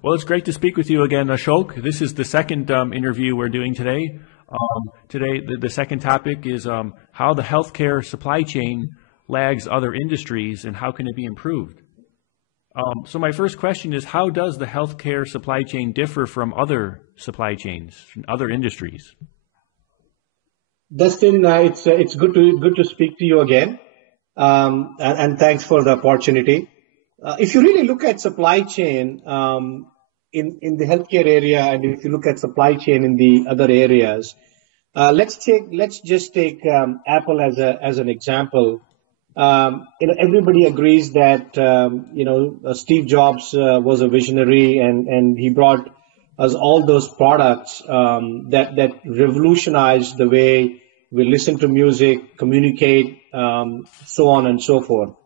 Well, it's great to speak with you again, Ashok. This is the second interview we're doing today. Today, the second topic is how the healthcare supply chain lags other industries and how can it be improved. So my first question is, how does the healthcare supply chain differ from other supply chains, from other industries? Dustin, it's good to speak to you again, and thanks for the opportunity. If you really look at supply chain in the healthcare area, and if you look at supply chain in the other areas, let's just take Apple as an example. Everybody agrees that Steve Jobs was a visionary, and he brought us all those products that revolutionized the way we listen to music, communicate, so on and so forth.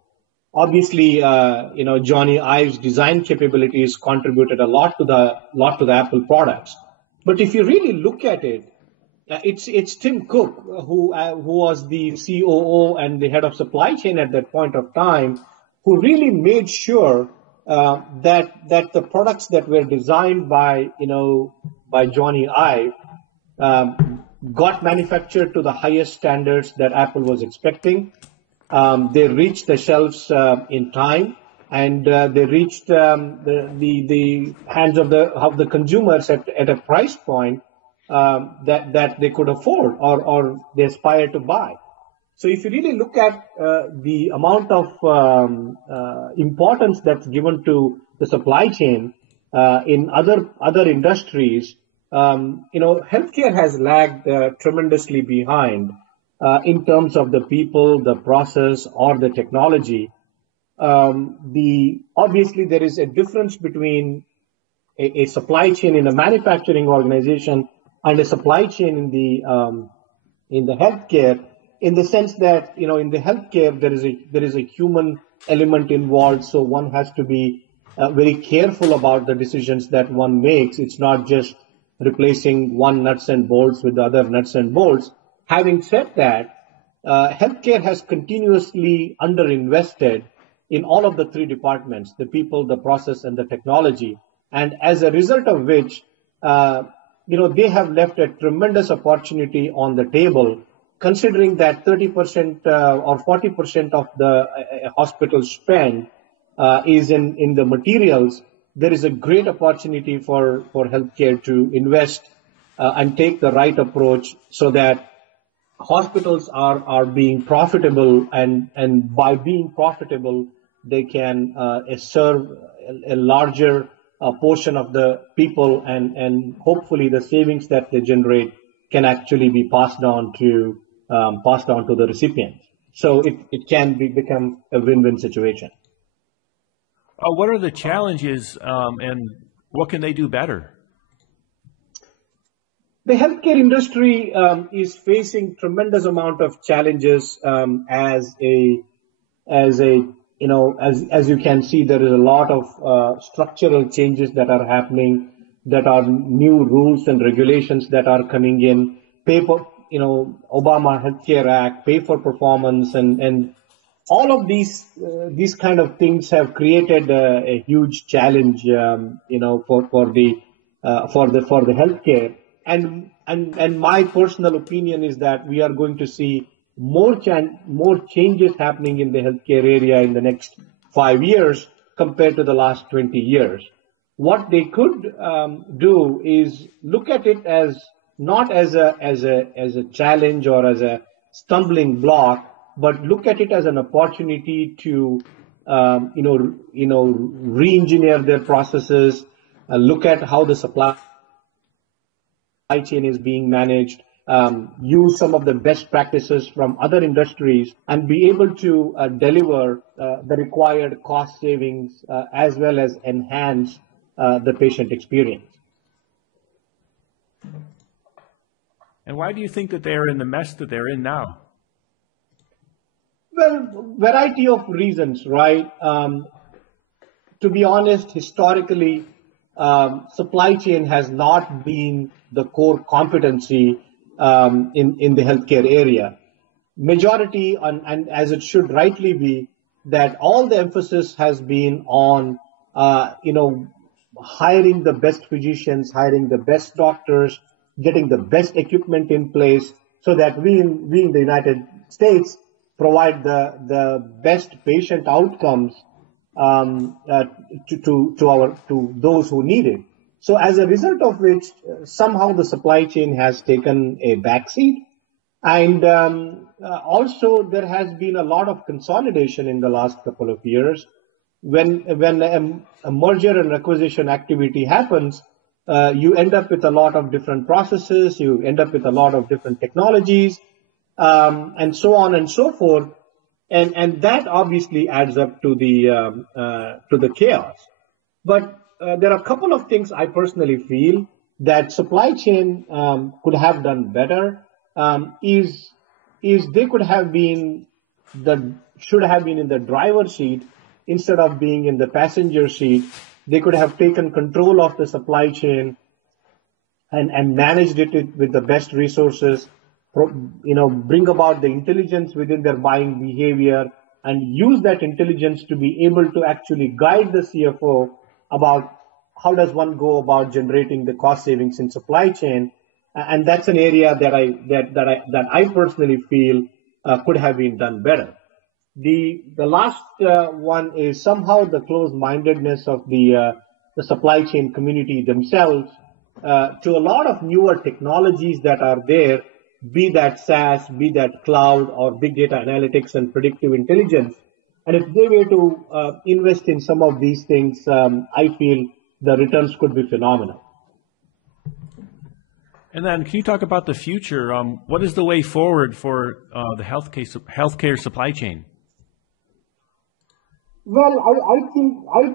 Obviously, Jony Ive's design capabilities contributed a lot to the Apple products. But if you really look at it, it's Tim Cook who was the COO and the head of supply chain at that point of time, who really made sure that the products that were designed by Jony Ive got manufactured to the highest standards that Apple was expecting. They reached the shelves in time, and they reached the hands of the consumers at a price point that they could afford or they aspire to buy. So if you really look at the amount of importance that's given to the supply chain in other industries, healthcare has lagged tremendously behind in terms of the people, the process, or the technology. Obviously there is a difference between a supply chain in a manufacturing organization and a supply chain in the healthcare, in the sense that in the healthcare there is a human element involved, so one has to be very careful about the decisions that one makes. It's not just replacing one nuts and bolts with the other nuts and bolts. Having said that, healthcare has continuously underinvested in all of the three departments: the people, the process, and the technology. And as a result of which, they have left a tremendous opportunity on the table, considering that 30% or 40% of the hospital spend is in the materials. There is a great opportunity for healthcare to invest and take the right approach so that hospitals are being profitable, and by being profitable, they can serve a larger portion of the people, and hopefully the savings that they generate can actually be passed on to the recipient. So it can become a win-win situation. What are the challenges and what can they do better? The healthcare industry is facing tremendous amount of challenges as you can see. There is a lot of structural changes that are happening, that are new rules and regulations that are coming in. Obama Healthcare Act, pay for performance, and all of these kind of things have created a huge challenge, for the healthcare. And my personal opinion is that we are going to see more changes happening in the healthcare area in the next 5 years compared to the last 20 years. What they could do is look at it as not as a challenge or as a stumbling block, but look at it as an opportunity to re-engineer their processes, look at how the supply chain is being managed, use some of the best practices from other industries, and be able to deliver the required cost savings as well as enhance the patient experience. And why do you think that they're in the mess that they're in now? Well, variety of reasons, right? To be honest, historically, supply chain has not been the core competency in the healthcare area. Majority, and as it should rightly be, that all the emphasis has been on, hiring the best physicians, hiring the best doctors, getting the best equipment in place so that we in the United States provide the best patient outcomes to those who need it. So as a result of which, somehow the supply chain has taken a backseat. And also there has been a lot of consolidation in the last couple of years. When a merger and acquisition activity happens, you end up with a lot of different processes, you end up with a lot of different technologies, and so on and so forth. And that obviously adds up to the chaos. But there are a couple of things I personally feel that supply chain could have done better. Is they could have been should have been in the driver's seat instead of being in the passenger seat. They could have taken control of the supply chain and managed it with the best resources, bring about the intelligence within their buying behavior and use that intelligence to be able to actually guide the CFO about how does one go about generating the cost savings in supply chain. And that's an area that I personally feel could have been done better. The last one is somehow the closed-mindedness of the supply chain community themselves to a lot of newer technologies that are there, be that SaaS, be that cloud, or big data analytics and predictive intelligence. And if they were to invest in some of these things, I feel the returns could be phenomenal. And then can you talk about the future? What is the way forward for the healthcare supply chain? Well, I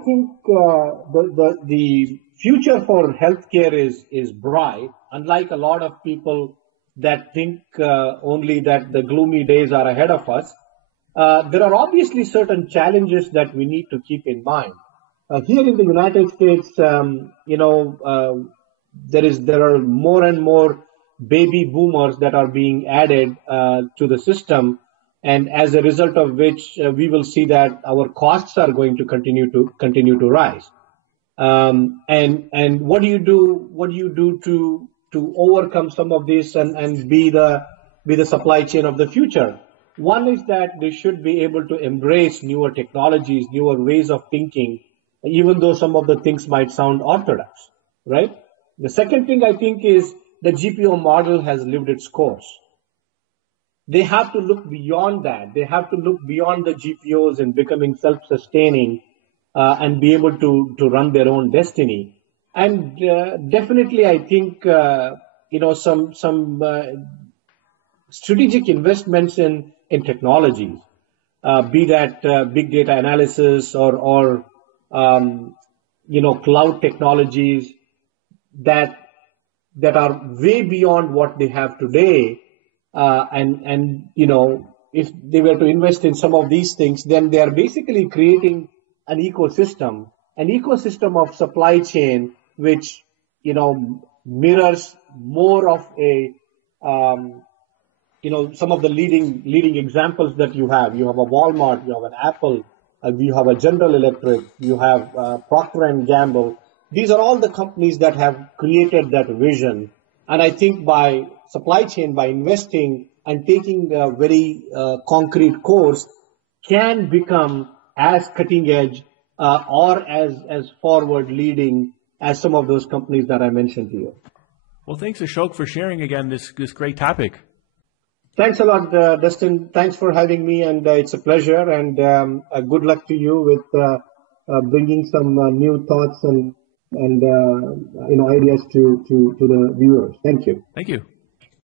think the future for healthcare is bright. Unlike a lot of people that think only that the gloomy days are ahead of us, there are obviously certain challenges that we need to keep in mind. Here in the United States, there are more and more baby boomers that are being added to the system. And as a result of which, we will see that our costs are going to continue to rise. And what do you do to overcome some of this and be the supply chain of the future? One is that they should be able to embrace newer technologies, newer ways of thinking, even though some of the things might sound orthodox, right? The second thing I think is the GPO model has lived its course. They have to look beyond that. They have to look beyond the GPOs and becoming self-sustaining and be able to run their own destiny. And definitely, I think some strategic investments in technologies, be that big data analysis or cloud technologies that are way beyond what they have today. If they were to invest in some of these things, then they are basically creating an ecosystem of supply chain, which, mirrors more of some of the leading examples that you have. You have a Walmart, you have an Apple, you have a General Electric, you have Procter and Gamble. These are all the companies that have created that vision. And I think by supply chain, by investing and taking a very concrete course, can become as cutting edge or as forward leading as some of those companies that I mentioned to you. Well, thanks, Ashok, for sharing again this great topic. Thanks a lot, Dustin. Thanks for having me, and it's a pleasure. And good luck to you with bringing some new thoughts and ideas to the viewers. Thank you. Thank you.